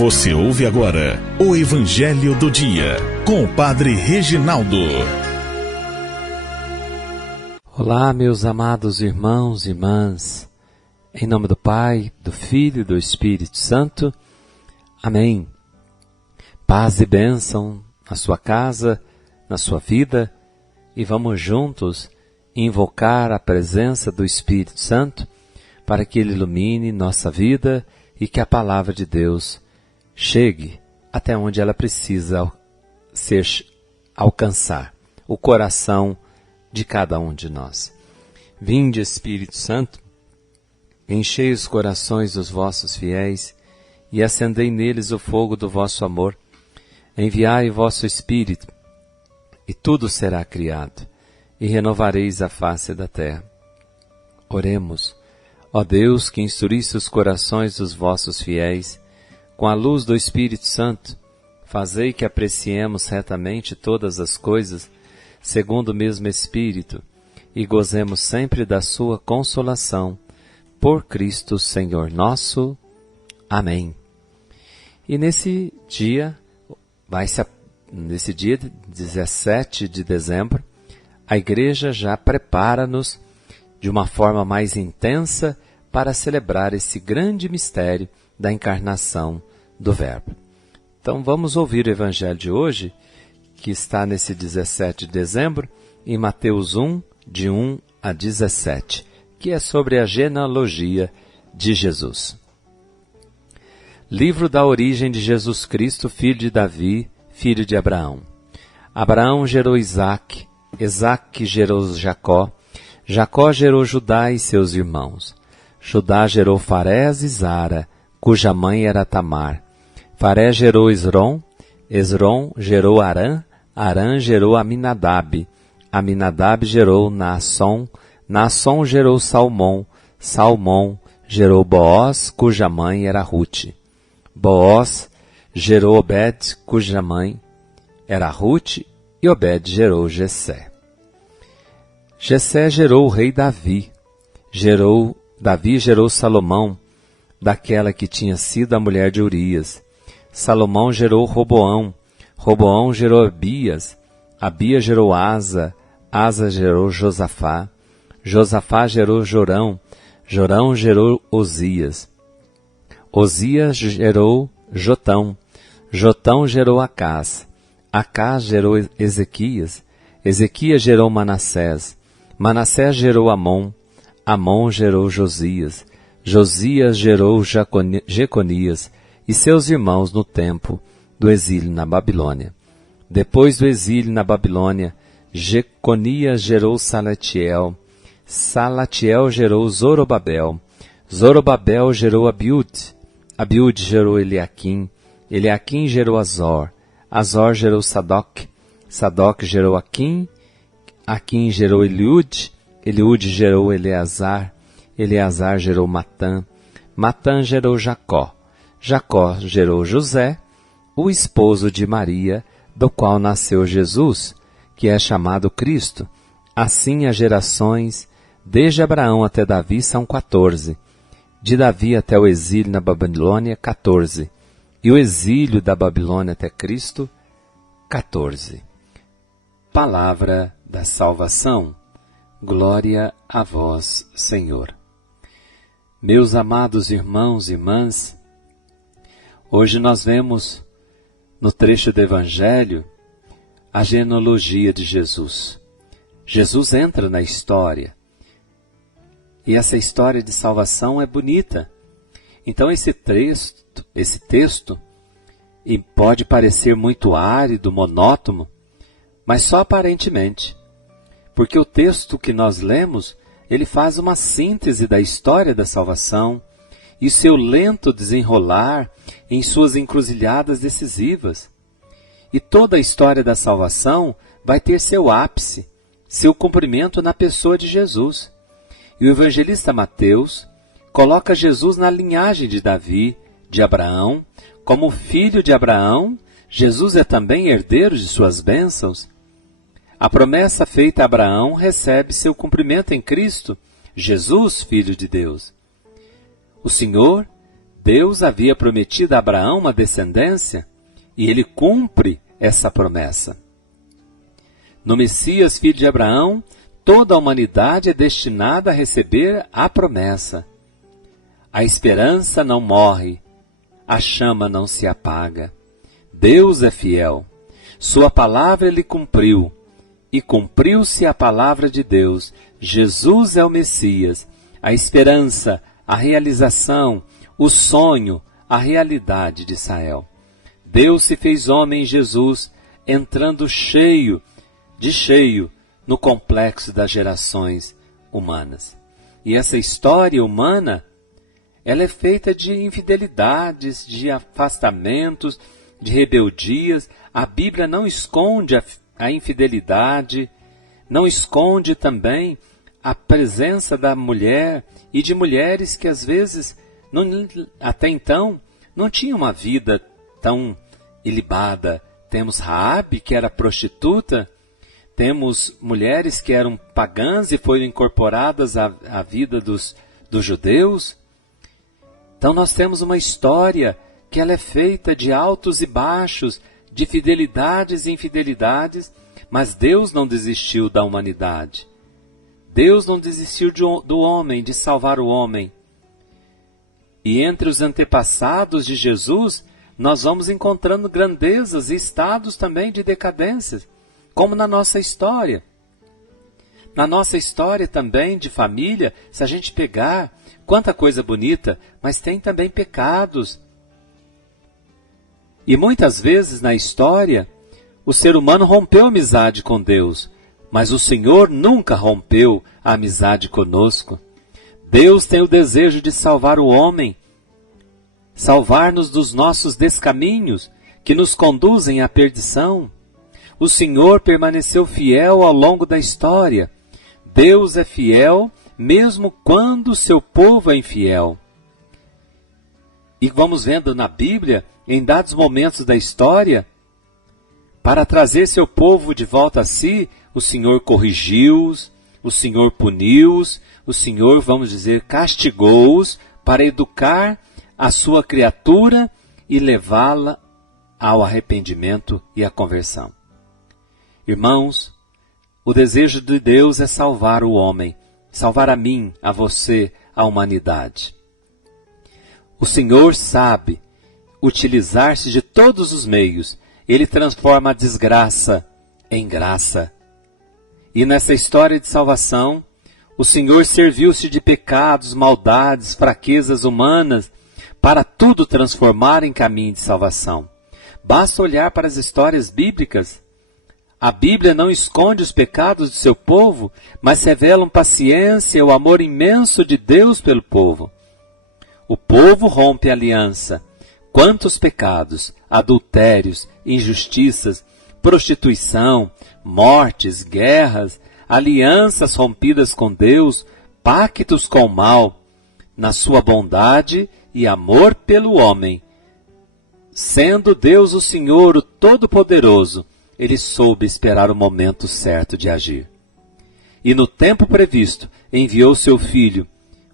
Você ouve agora o Evangelho do Dia, com o Padre Reginaldo. Olá, meus amados irmãos e irmãs, em nome do Pai, do Filho e do Espírito Santo. Amém. Paz e bênção na sua casa, na sua vida, e vamos juntos invocar a presença do Espírito Santo para que Ele ilumine nossa vida e que a palavra de Deus chegue até onde ela precisa alcançar, o coração de cada um de nós. Vinde, Espírito Santo, enchei os corações dos vossos fiéis e acendei neles o fogo do vosso amor. Enviai o vosso Espírito, e tudo será criado, e renovareis a face da terra. Oremos. Ó Deus, que instruísse os corações dos vossos fiéis, com a luz do Espírito Santo, fazei que apreciemos retamente todas as coisas, segundo o mesmo Espírito, e gozemos sempre da sua consolação, por Cristo Senhor nosso. Amém. E nesse dia 17 de dezembro, a Igreja já prepara-nos de uma forma mais intensa para celebrar esse grande mistério da encarnação do Verbo. Então vamos ouvir o Evangelho de hoje, que está nesse 17 de dezembro, em Mateus 1, de 1 a 17, que é sobre a genealogia de Jesus. Livro da origem de Jesus Cristo, filho de Davi, filho de Abraão. Abraão gerou Isaque, Isaque gerou Jacó, Jacó gerou Judá e seus irmãos. Judá gerou Farés e Zara, cuja mãe era Tamar. Farés gerou Esrom, Esrom gerou Arã, Arã gerou Aminadab, Aminadab gerou Naasson, Naasson gerou Salmão, Salmão gerou Boaz, cuja mãe era Rute. Boaz gerou Obed, cuja mãe era Rute, e Obed gerou Jessé. Jessé gerou o rei Davi. Davi gerou Salomão, daquela que tinha sido a mulher de Urias. Salomão gerou Roboão, Roboão gerou Abias, Abias gerou Asa, Asa gerou Josafá, Josafá gerou Jorão, Jorão gerou Osias, Osias gerou Jotão, Jotão gerou Acás, Acás gerou Ezequias, Ezequias gerou Manassés, Manassés gerou Amon, Amon gerou Josias, Josias gerou Jeconias e seus irmãos no tempo do exílio na Babilônia. Depois do exílio na Babilônia, Jeconias gerou Salatiel, Salatiel gerou Zorobabel, Zorobabel gerou Abiúde, Abiúde gerou Eliaquim, Eliaquim gerou Azor, Azor gerou Sadoc, Sadoc gerou Aquim, Aquim gerou Eliúde, Eliúde gerou Eleazar, Eleazar gerou Matã, Matã gerou Jacó, Jacó gerou José, o esposo de Maria, do qual nasceu Jesus, que é chamado Cristo. Assim as gerações, desde Abraão até Davi, são 14. De Davi até o exílio na Babilônia, 14. E o exílio da Babilônia até Cristo, 14. Palavra da salvação. Glória a vós, Senhor. Meus amados irmãos e irmãs, hoje nós vemos no trecho do Evangelho a genealogia de Jesus. Jesus entra na história e essa história de salvação é bonita. Então esse texto e pode parecer muito árido, monótono, mas só aparentemente, porque o texto que nós lemos, ele faz uma síntese da história da salvação e seu lento desenrolar em suas encruzilhadas decisivas. E toda a história da salvação vai ter seu ápice, seu cumprimento na pessoa de Jesus. E o evangelista Mateus coloca Jesus na linhagem de Davi, de Abraão. Como filho de Abraão, Jesus é também herdeiro de suas bênçãos. A promessa feita a Abraão recebe seu cumprimento em Cristo, Jesus, Filho de Deus. O Senhor Deus havia prometido a Abraão uma descendência e ele cumpre essa promessa. No Messias, filho de Abraão, toda a humanidade é destinada a receber a promessa. A esperança não morre, a chama não se apaga. Deus é fiel. Sua palavra ele cumpriu, e cumpriu-se a palavra de Deus. Jesus é o Messias, a esperança, a realização, o sonho, a realidade de Israel. Deus se fez homem em Jesus, entrando de cheio, no complexo das gerações humanas. E essa história humana, ela é feita de infidelidades, de afastamentos, de rebeldias. A Bíblia não esconde a infidelidade, não esconde também a presença da mulher e de mulheres que às vezes, até então, não tinham uma vida tão ilibada. Temos Raabe, que era prostituta, temos mulheres que eram pagãs e foram incorporadas à vida dos judeus. Então nós temos uma história que ela é feita de altos e baixos, de fidelidades e infidelidades, mas Deus não desistiu da humanidade. Deus não desistiu do homem, de salvar o homem. E entre os antepassados de Jesus, nós vamos encontrando grandezas e estados também de decadência, como na nossa história. Na nossa história também de família, se a gente pegar, quanta coisa bonita, mas tem também pecados. E muitas vezes na história, o ser humano rompeu a amizade com Deus, mas o Senhor nunca rompeu a amizade conosco. Deus tem o desejo de salvar o homem, salvar-nos dos nossos descaminhos que nos conduzem à perdição. O Senhor permaneceu fiel ao longo da história. Deus é fiel mesmo quando o seu povo é infiel. E vamos vendo na Bíblia, em dados momentos da história, para trazer seu povo de volta a si, o Senhor corrigiu-os, o Senhor puniu-os, o Senhor, vamos dizer, castigou-os para educar a sua criatura e levá-la ao arrependimento e à conversão. Irmãos, o desejo de Deus é salvar o homem, salvar a mim, a você, a humanidade. O Senhor sabe utilizar-se de todos os meios. Ele transforma a desgraça em graça. E nessa história de salvação, o Senhor serviu-se de pecados, maldades, fraquezas humanas, para tudo transformar em caminho de salvação. Basta olhar para as histórias bíblicas. A Bíblia não esconde os pecados de seu povo, mas revelam paciência e o amor imenso de Deus pelo povo. O povo rompe a aliança. Quantos pecados, adultérios, injustiças, prostituição, mortes, guerras, alianças rompidas com Deus, pactos com o mal, na sua bondade e amor pelo homem. Sendo Deus o Senhor, o Todo-Poderoso, Ele soube esperar o momento certo de agir. E no tempo previsto, enviou seu Filho,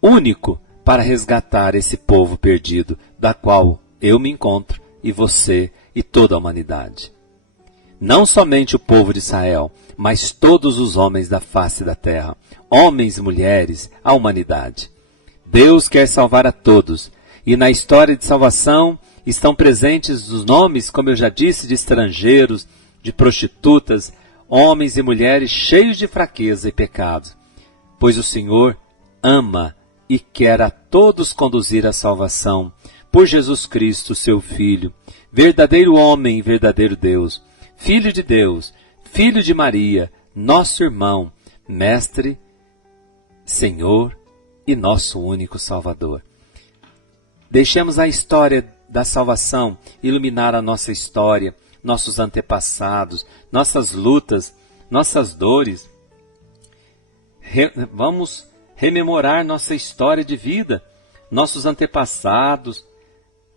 único, para resgatar esse povo perdido, da qual eu me encontro, e você, e toda a humanidade. Não somente o povo de Israel, mas todos os homens da face da terra, homens e mulheres, a humanidade. Deus quer salvar a todos, e na história de salvação estão presentes os nomes, como eu já disse, de estrangeiros, de prostitutas, homens e mulheres cheios de fraqueza e pecado. Pois o Senhor ama e quer a todos conduzir à salvação, por Jesus Cristo, seu Filho, verdadeiro homem e verdadeiro Deus, Filho de Deus, Filho de Maria, nosso irmão, Mestre, Senhor e nosso único Salvador. Deixemos a história da salvação iluminar a nossa história, nossos antepassados, nossas lutas, nossas dores. Vamos rememorar nossa história de vida, nossos antepassados,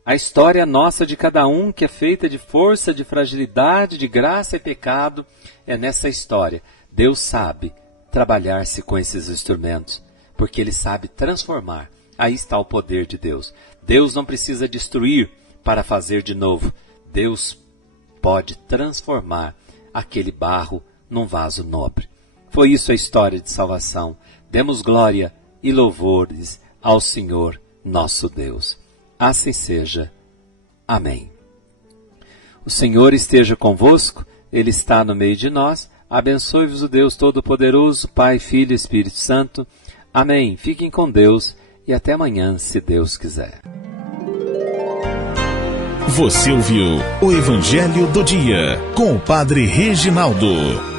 a história nossa de cada um, que é feita de força, de fragilidade, de graça e pecado. É nessa história. Deus sabe trabalhar-se com esses instrumentos, porque Ele sabe transformar. Aí está o poder de Deus. Deus não precisa destruir para fazer de novo. Deus pode transformar aquele barro num vaso nobre. Foi isso a história de salvação. Demos glória e louvores ao Senhor nosso Deus. Assim seja. Amém. O Senhor esteja convosco, Ele está no meio de nós. Abençoe-vos o Deus Todo-Poderoso, Pai, Filho e Espírito Santo. Amém. Fiquem com Deus e até amanhã, se Deus quiser. Você ouviu o Evangelho do Dia com o Padre Reginaldo.